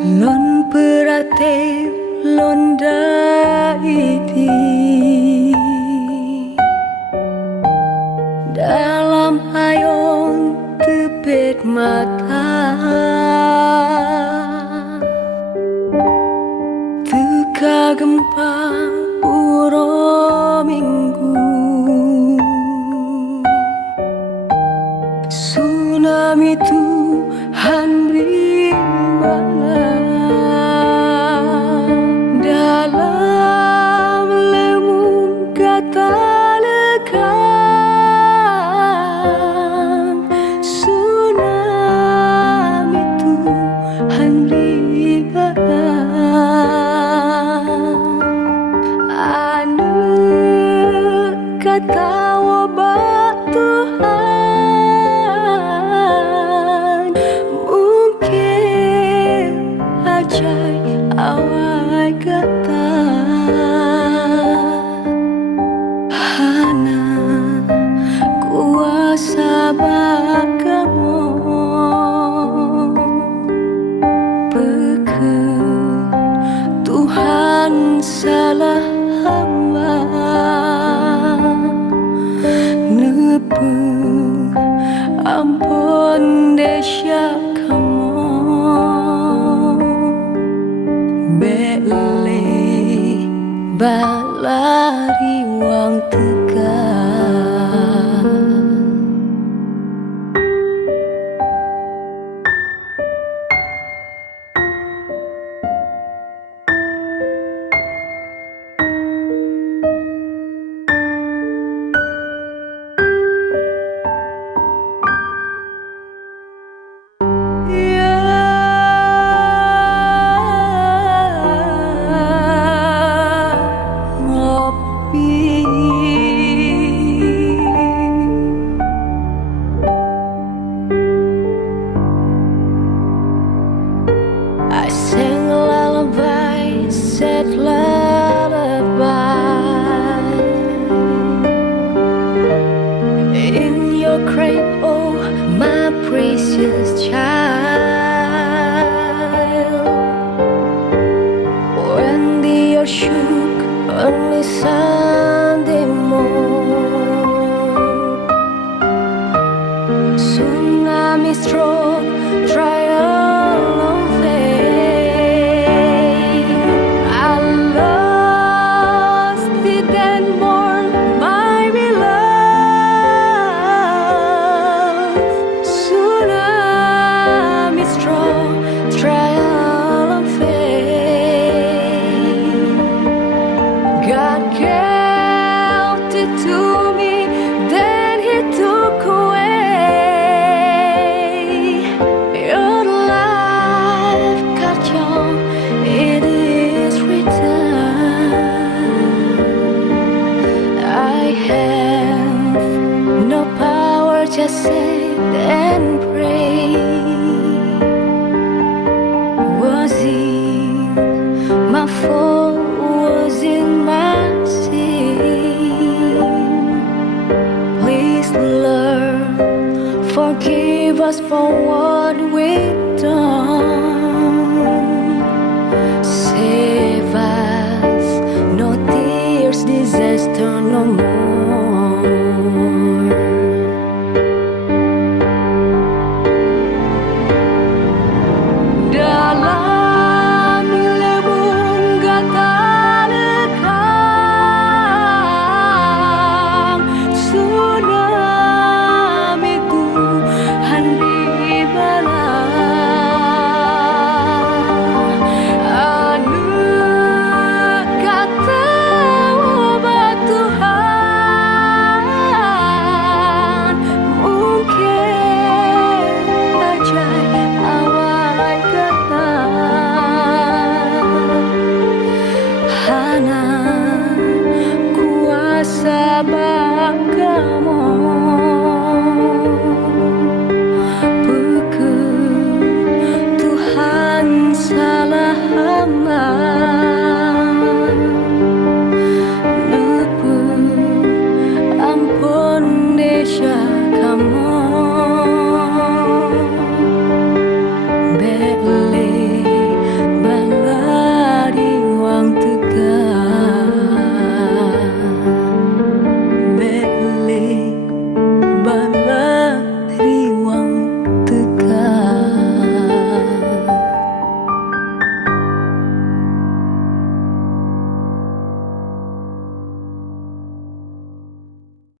Lon peratip londa iti dalam hayong tepet mata teka gempa uro minggu tsunami Tuhan beri mana dalam lembung kata lekan tsunami Tuhan beri mana anu kata wabak Tuhan mungkin aja awal kata hana kuasa bakamu peke Tuhan salah hamba nepe ampun desya kamu bele balari wang tekan I sang a lullaby, sad lullaby in your cradle, my precious child. When the earth shook only Sunday morn, tsunami struck, trial on faith. I lost it and mourned my beloved. Tsunami struck, trial on faith. God gave it to me, then He took away. Your life got young, it is written. I have no power, just sit and pray. Was it my fault? Was it my sin? Please, Lord, forgive us for what we've done.